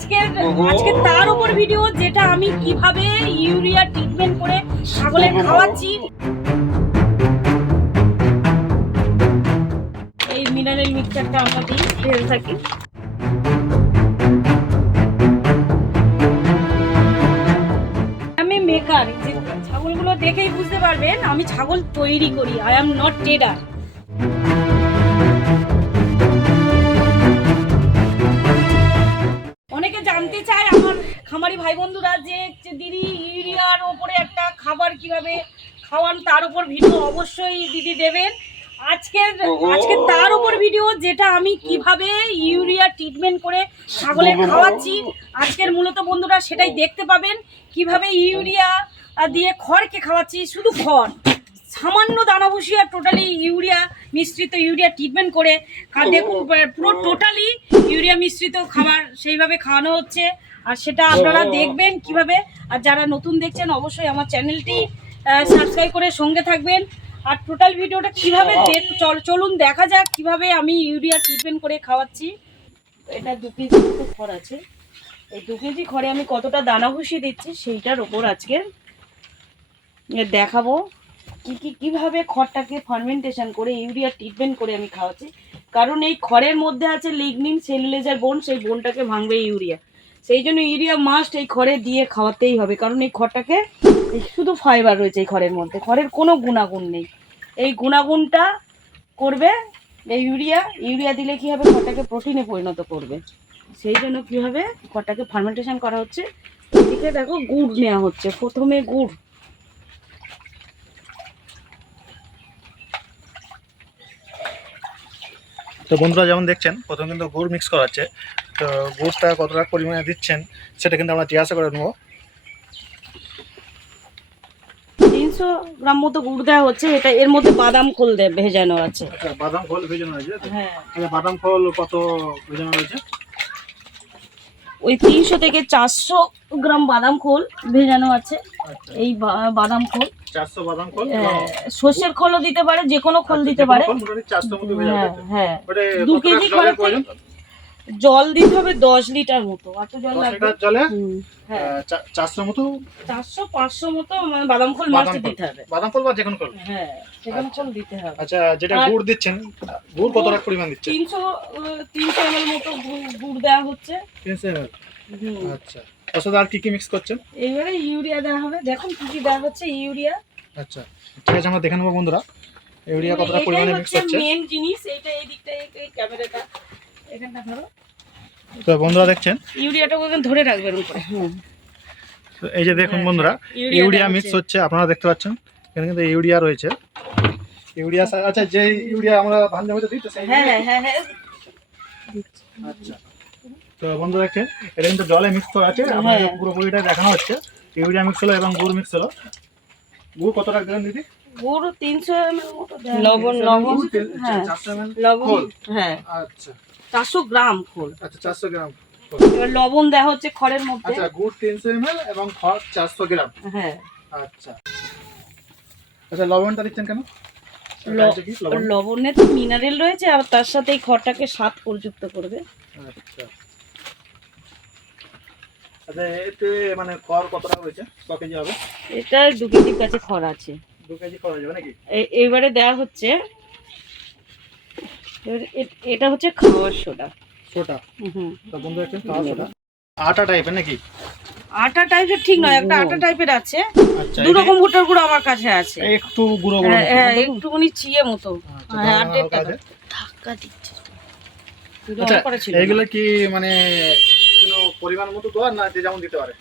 আজকে আজকে তার উপর ভিডিও যেটা আমি কীভাবে ইউরিয়া ট্রিটমেন্ট করে ছাগলের খাওয়াচ্ছি। এই মিনারেল মিক্সচারটা আমরা দিই ঢেলে থাকি। আমি মেকার যে ছাগলগুলো দেখেই বুঝতে পারবেন আমি ছাগল তৈরি করি আই এম নট ট্রেডার ভাই বন্ধুরা যে দিদি ইউরিয়ার ওপরে একটা খাবার কীভাবে খাওয়ান তার উপর ভিডিও অবশ্যই দিদি দেবেন। আজকের আজকে তার উপর ভিডিও যেটা আমি কীভাবে ইউরিয়া ট্রিটমেন্ট করে ছাগলের খাওয়াচ্ছি আজকের মূলত বন্ধুরা সেটাই দেখতে পাবেন। কীভাবে ইউরিয়া দিয়ে খড়কে খাওয়াচ্ছি শুধু খড়। সামান্য দানা ভুষিয়া টোটালি ইউরিয়া মিশ্রিত ইউরিয়া ট্রিটমেন্ট করে আর দেখুন পুরো টোটালি ইউরিয়া মিশ্রিত খাবার সেইভাবে খাওয়ানো হচ্ছে। আর সেটা আপনারা দেখবেন কীভাবে। আর যারা নতুন দেখছেন অবশ্যই আমার চ্যানেলটি সাবস্ক্রাইব করে সঙ্গে থাকবেন। আর টোটাল ভিডিওটা কীভাবে চল- চলুন দেখা যাক কীভাবে আমি ইউরিয়া ট্রিটমেন্ট করে খাওয়াচ্ছি। এটা দু কেজি খড় আছে। এই দু কেজি খড়ে আমি কতটা দানা ভুষি দিচ্ছি সেইটার ওপর আজকে দেখাবো। কি কি, কীভাবে খড়টাকে ফার্মেন্টেশন করে ইউরিয়া ট্রিটমেন্ট করে আমি খাওয়াচ্ছি? কারণ এই খড়ের মধ্যে আছে লিগনিন সেলুলেজার বোন সেই বোনটাকে ভাঙবে ইউরিয়া সেই জন্য ইউরিয়া মাস্ট এই খড়ে দিয়ে খাওয়াতেই হবে, কারণ এই খড়টাকে শুধু ফাইবার রয়েছে এই খড়ের মধ্যে, খড়ের কোনো গুণাগুণ নেই। এই গুণাগুণটা করবে, এই ইউরিয়া ইউরিয়া দিলে কি হবে? খড়টাকে প্রোটিনে পরিণত করবে। সেই জন্য কি হবে? খড়টাকে ফার্মেন্টেশন করা হচ্ছে। এদিকে দেখো গুড় নেওয়া হচ্ছে, প্রথমে গুড়। তো বন্ধুরা যেমন দেখছেন প্রথম কিন্তু গুড় মিক্স করা হচ্ছে তো গুড়টা কতটা পরিমাণে দিচ্ছেন সেটা কিন্তু আমরা জিজ্ঞাসা করে নেব। তিনশো গ্রাম মতো গুড় দেওয়া হচ্ছে এটা এর মধ্যে বাদাম খোল ভেজানো আছে। আচ্ছা বাদাম ভেজানো? হ্যাঁ। আচ্ছা বাদাম কত ভেজানো রয়েছে? ওই তিনশো থেকে চারশো গ্রাম বাদাম খোল ভেজানো আছে। আচ্ছা। এই বাদাম খোল। চারশো বাদাম খোল? হ্যাঁ, সর্ষের খোলও দিতে পারে যে কোনো খোল দিতে পারে। ভেজানো হ্যাঁ হ্যাঁ। দু কেজি প্রয়োজন? জল দিতে হবে দশ লিটার মতো অত জল লাগবে। জলে? হ্যাঁ। চারশো মতো? চারশো পাঁচশো মতো মানে বাদাম খোল ফল দিতে হবে। বাদাম ফল বা যে কোনো ফল হ্যাঁ সেখানে খোল দিতে হবে। আচ্ছা যেটা গুড় দিচ্ছেন গুড় কতটা পরিমাণ দিচ্ছেন? তিনশো তিনশো এম মতো গুড় দেওয়া হচ্ছে। তিনশো? হুম। আচ্ছা। ওর সাথে আর কি কি মিক্স করছেন? এইবারে ইউরিয়া দেওয়া হবে। দেখুন কি কি দেওয়া হচ্ছে ইউরিয়া। আচ্ছা। ঠিক আছে আমরা দেখে নেব বন্ধুরা। ইউরিয়া কতটা এটাই পরিমাণে মিক্স হচ্ছে মেন জিনিস। এইটা এই দিকটা এই ক্যামেরাটা এখানটা ধরো। তো বন্ধুরা দেখছেন? ইউরিয়াটা ওখানে ধরে রাখবেন উপরে। তো এই যে দেখুন বন্ধুরা ইউরিয়া ইউরিয়া মিক্স হচ্ছে। আপনারা দেখতে পাচ্ছেন এখানে কিন্তু ইউরিয়া রয়েছে। ইউরিয়া আচ্ছা যে ইউরিয়া আমরা ধান জমিতে দিই তো সেই হ্যাঁ হ্যাঁ হ্যাঁ হ্যাঁ। আচ্ছা। তো বন্ধুরা দেখছেন এটা কিন্তু জলে মিক্স করা আছে হ্যাঁ। পুরোপুরিটা দেখানো হচ্ছে। ইউরিয়া মিক্স হলো এবং গুড় মিক্স হলো। গুড় কত টাকা দেবেন দিদি? গুড় তিনশো এমএল মতো লবণ লবণ। হ্যাঁ। লবণ হ্যাঁ। আচ্ছা। চারশো গ্রাম খোল। আচ্ছা চারশো গ্রাম এবার লবণ দেওয়া হচ্ছে খড়ের মধ্যে। আচ্ছা গুড় তিনশো এমএল এবং খড় চারশো গ্রাম। হ্যাঁ। আচ্ছা। আচ্ছা লবণটা দিচ্ছেন কেন? লবণ? তো মিনারেল রয়েছে আর তার সাথে এই খড়টাকে স্বাদ পর্যুক্ত করবে। আচ্ছা। আচ্ছা এতে মানে খড় কত টাকা রয়েছে? ক কেজি হবে? এটা দু কেজির কাছে খড় আছে। দু কেজি খড় যাবে নাকি? এ- এবারে দেওয়া হচ্ছে এটা হচ্ছে খাওয়ার সোডা। ছোটা হুম বন্ধু একটু খাওয়া ছোটা আটা টাইপের নাকি? আটা টাইপের ঠিক নয় একটা আটা টাইপের আছে। আচ্ছা দু রকম ভুট্টার গুঁড়ো আমার কাছে আছে। একটু গুঁড়ো গুঁড়ো হ্যাঁ, হ্যাঁ, একটুখানি চিয়ে মতো। আচ্ছা, হ্যাঁ আছে। ধাক্কা দিচ্ছে। আচ্ছা। এইগুলো কি মানে কোনো পরিমাণ মতো দেওয়া না যে যেমন দিতে পারে?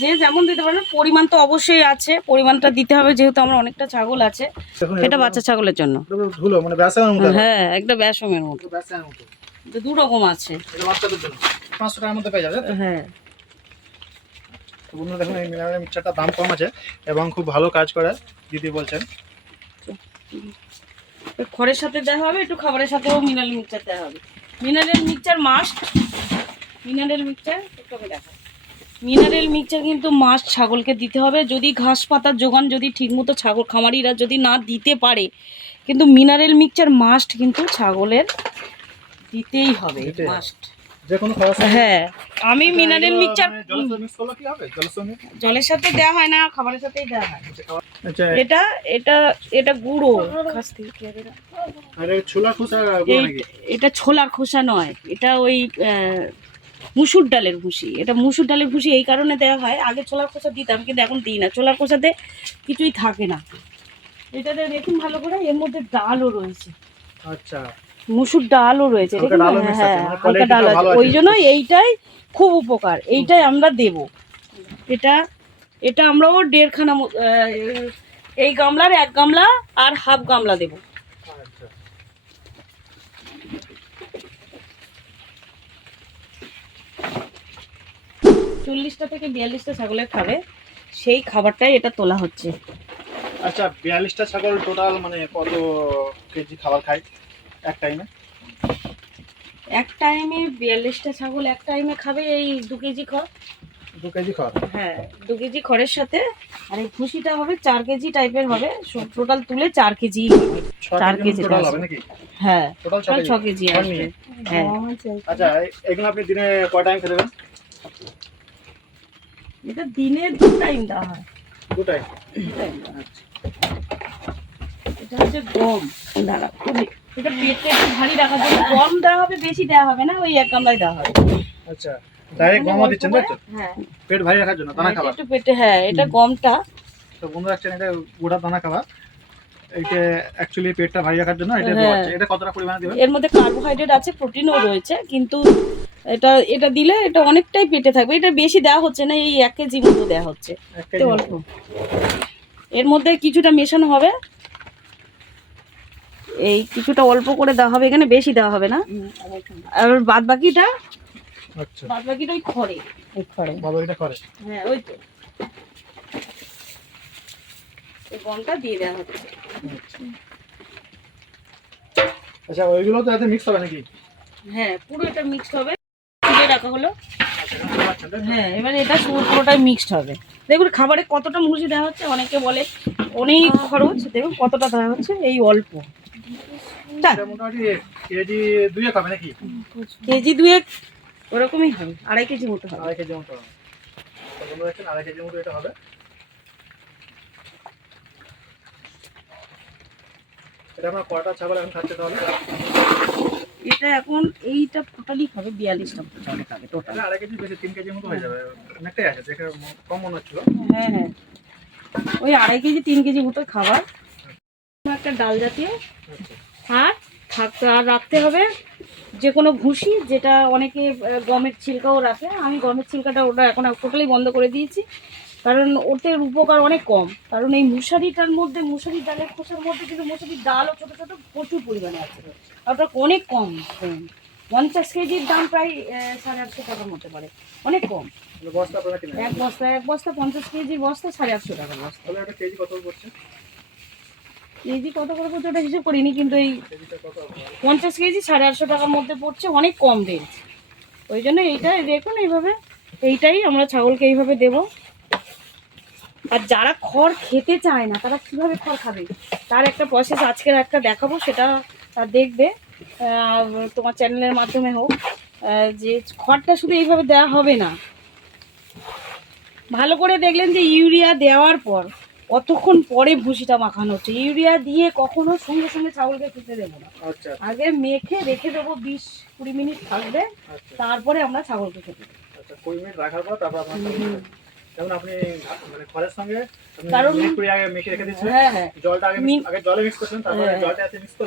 যে যেমন দিতে পারেন পরিমাণ তো অবশ্যই আছে পরিমাণটা দিতে হবে যেহেতু আমার অনেকটা ছাগল আছে। এটা বাচ্চা ছাগলের জন্য। মানে হ্যাঁ একটা ব্যাসমের মতো। দু রকম আছে। এটা বাচ্চাদের জন্য। পাঁচশো টাকার মধ্যে পেয়ে যাবে? হ্যাঁ। বন্ধুরা দেখুন এই মিনারেল মিক্সচারটা দাম কম আছে এবং খুব ভালো কাজ করে দিদি বলছেন। খড়ের সাথে দেওয়া হবে একটু খাবারের সাথেও মিনারেল মিক্সচার দেওয়া হবে। Mineral mixture must mineral mixture একটু আমি দেখাই মিনারেল মিক্সচার কিন্তু মাস্ট ছাগলকে দিতে হবে। যদি ঘাস পাতার যোগান যদি ঠিকমতো ছাগল খামারিরা যদি না দিতে পারে কিন্তু মিনারেল মিক্সচার মাস্ট কিন্তু ছাগলের দিতেই হবে মাস্ট হ্যাঁ আমি আচ্ছা, মিনারেল মিক্সচার মানে জলের সাথে দেওয়া হয় না খাবারের সাথেই দেওয়া হয়। আচ্ছা, আচ্ছা, এটা এটা এটা গুঁড়ো। এটা? ছোলার খোসা নয় এটা ওই মুসুর ডালের ভুসি। এটা মুসুর ডালের ভুসি এই কারণে দেওয়া হয়। আগে ছোলার খোসা দিতাম কিন্তু এখন দিই না। ছোলার খোসাতে কিছুই থাকে না। এটাতে দেখুন ভালো করে এর মধ্যে ডালও রয়েছে। আচ্ছা। মুসুর ডালও রয়েছে। হ্যাঁ মানে হালকা ডাল আছে। ওই জন্য এইটাই খুব উপকার। এইটাই আমরা দেব। এটা এটা আমরাও দেড়খানা এই গামলার এক গামলা আর হাফ গামলা দেব আচ্ছা চল্লিশটা থেকে বিয়াল্লিশটা ছাগলের খাবে সেই খাবারটাই এটা তোলা হচ্ছে। আচ্ছা বিয়াল্লিশটা ছাগল টোটাল মানে কত কেজি খাবার খায় এক টাইমে এক টাইমে বিয়াল্লিশটা ছাগল এক টাইমে খাবে এই দু কেজি খড়। দু কেজি খাবার হ্যাঁ দু কেজি খড়ের সাথে। আর এই ভুসিটা হবে চার কেজি টাইপের হবে টোটাল তুলে চার কেজি চার কেজি কেজি টোটাল হবে। নাকি? হ্যাঁ টোটাল ছ কেজি। খড় হ্যাঁ। আচ্ছা এগুলো আপনি দিনে কয় টাইম খেতে দেবেন এটা দিনে দু টাইম দেওয়া হয়। দু টাইম দু time দেওয়া। এটা হচ্ছে গম। দাঁড়া খুবই- এটা পেটটা একটু ভারী রাখার জন্য গম দেওয়া হবে বেশি দেওয়া হবে না ওই এক গামলাই দেওয়া হবে। আচ্ছা ডাইরেক্ট গমও দিচ্ছেন তাই তো? হ্যাঁ। পেট ভারী রাখার জন্য দানা খাবার? একটু পেটে হ্যাঁ এটা গমটা। তো এটা গোড়া দানা খাবার। অ্যাকচুয়ালি পেটটা ভারী রাখার জন্য এটা হ্যাঁ। দেওয়া হচ্ছে। এটা কতটা পরিমাণে দেবেন? এর মধ্যে কার্বোহাইড্রেট আছে প্রোটিনও রয়েছে কিন্তু এটা এটা দিলে এটা অনেকটাই পেটে থাকবে। এটা বেশি দেওয়া হচ্ছে না এই এক কেজি মতো দেওয়া হচ্ছে। তো অল্প। এর মধ্যে কিছুটা মেশানো হবে। এই কিছুটা অল্প করে দেওয়া হবে এখানে বেশি দেওয়া হবে না। আর বাদ বাকিটা আচ্ছা। বাদ বাকিটা ওই খড়ে। ওই খড়ে। হ্যাঁ ওই তো। এই গমটা দিয়ে দেওয়া হচ্ছে। আচ্ছা ওইগুলো তো এতে মিক্স হবে নাকি? হ্যাঁ পুরো এটা মিক্সড হবে। রাখা হলো? হ্যাঁ এবারে এটা পুরো- পুরোটাই মিক্সড হবে। দেখুন খাবারে কতটা মুরগি দেওয়া হচ্ছে অনেকে বলে অনেক খরচ দেখুন কতটা দেওয়া হচ্ছে এই অল্প। কেজি দুয়েক ওরকমই হবে আড়াই কেজি মতো হবে। আড়াই কেজি মতো হবে। আড়াই কেজি মতো এটা হবে। এটা আমরা কটা ছাগল এখন খাচ্ছে তাহলে? এটা এখন এইটা টোটালি হবে বিয়াল্লিশটা টোটাল তাহলে আড়াই কেজি বেশি তিন কেজির মতো হয়ে যাবে। অনেকটাই আছে দেখে কম মনে হচ্ছিল। হ্যাঁ হ্যাঁ। ওই আড়াই কেজি তিন কেজি মতো খাবার। একটা ডাল জাতীয়। আচ্ছা। আর থাকতে আর রাখতে হবে যে কোনো ভুসি যেটা অনেকে গমের ছিলকাও রাখে। আমি গমের ছিলকাটা ওটা এখন টোটালি বন্ধ করে দিয়েছি। কারণ ওতে উপকার অনেক কম। কারণ এই মুসারিটার মধ্যে মুসারির ডালের খোসার মধ্যে কিন্তু মুসারির ডালও ছোটো ছোটো প্রচুর পরিমাণে আছে। ওটা অনেক কম পঞ্চাশ কেজির দাম প্রায় সাড়ে আটশো টাকার মধ্যে পড়ে। অনেক কম। বস্তা এক বস্তা এক বস্তা পঞ্চাশ কেজি বস্তা সাড়ে আটশো টাকা বস্তা। কেজি কত পড়ছে? কেজি কত করে পড়ছে ওটা হিসেব করিনি কিন্তু এই? পঞ্চাশ কেজি সাড়ে আটশো টাকার মধ্যে পড়ছে অনেক কম রেঞ্জ। ওই জন্য এইটা দেখুন এইভাবে এইটাই আমরা ছাগলকে এইভাবে দেব। আর যারা খড় খেতে চায় না তারা কীভাবে খড় খাবে? তার একটা প্রসেস আজকের একটা দেখাবো সেটা তার দেখবে। তোমার চ্যানেলের মাধ্যমে হোক। যে খড়টা শুধু এইভাবে দেওয়া হবে না। ভালো করে দেখলেন যে ইউরিয়া দেওয়ার পর কতক্ষণ পরে ভুসিটা মাখানো হচ্ছে? ইউরিয়া দিয়ে কখনো সঙ্গে সঙ্গে ছাগলকে খেতে দেবো না। আচ্ছা। আগে মেখে রেখে দেবো বিশ কুড়ি মিনিট থাকবে। আচ্ছা। তারপরে আমরা ছাগলকে খেতে দেবো। যেমন আপনি মানে ফলের সঙ্গে কারণ-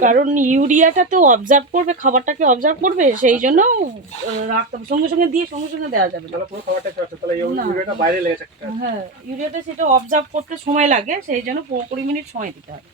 কারণ ইউরিয়াটা তো অবজার্ভ করবে খাবারটাকে অবজার্ভ করবে সেই জন্য রাখতে সঙ্গে সঙ্গে দিয়ে সঙ্গে সঙ্গে দেওয়া যাবে। হ্যাঁ ইউরিয়াটা সেটা অবজার্ভ করতে সময় লাগে সেই জন্য পনেরো কুড়ি মিনিট সময় দিতে হবে।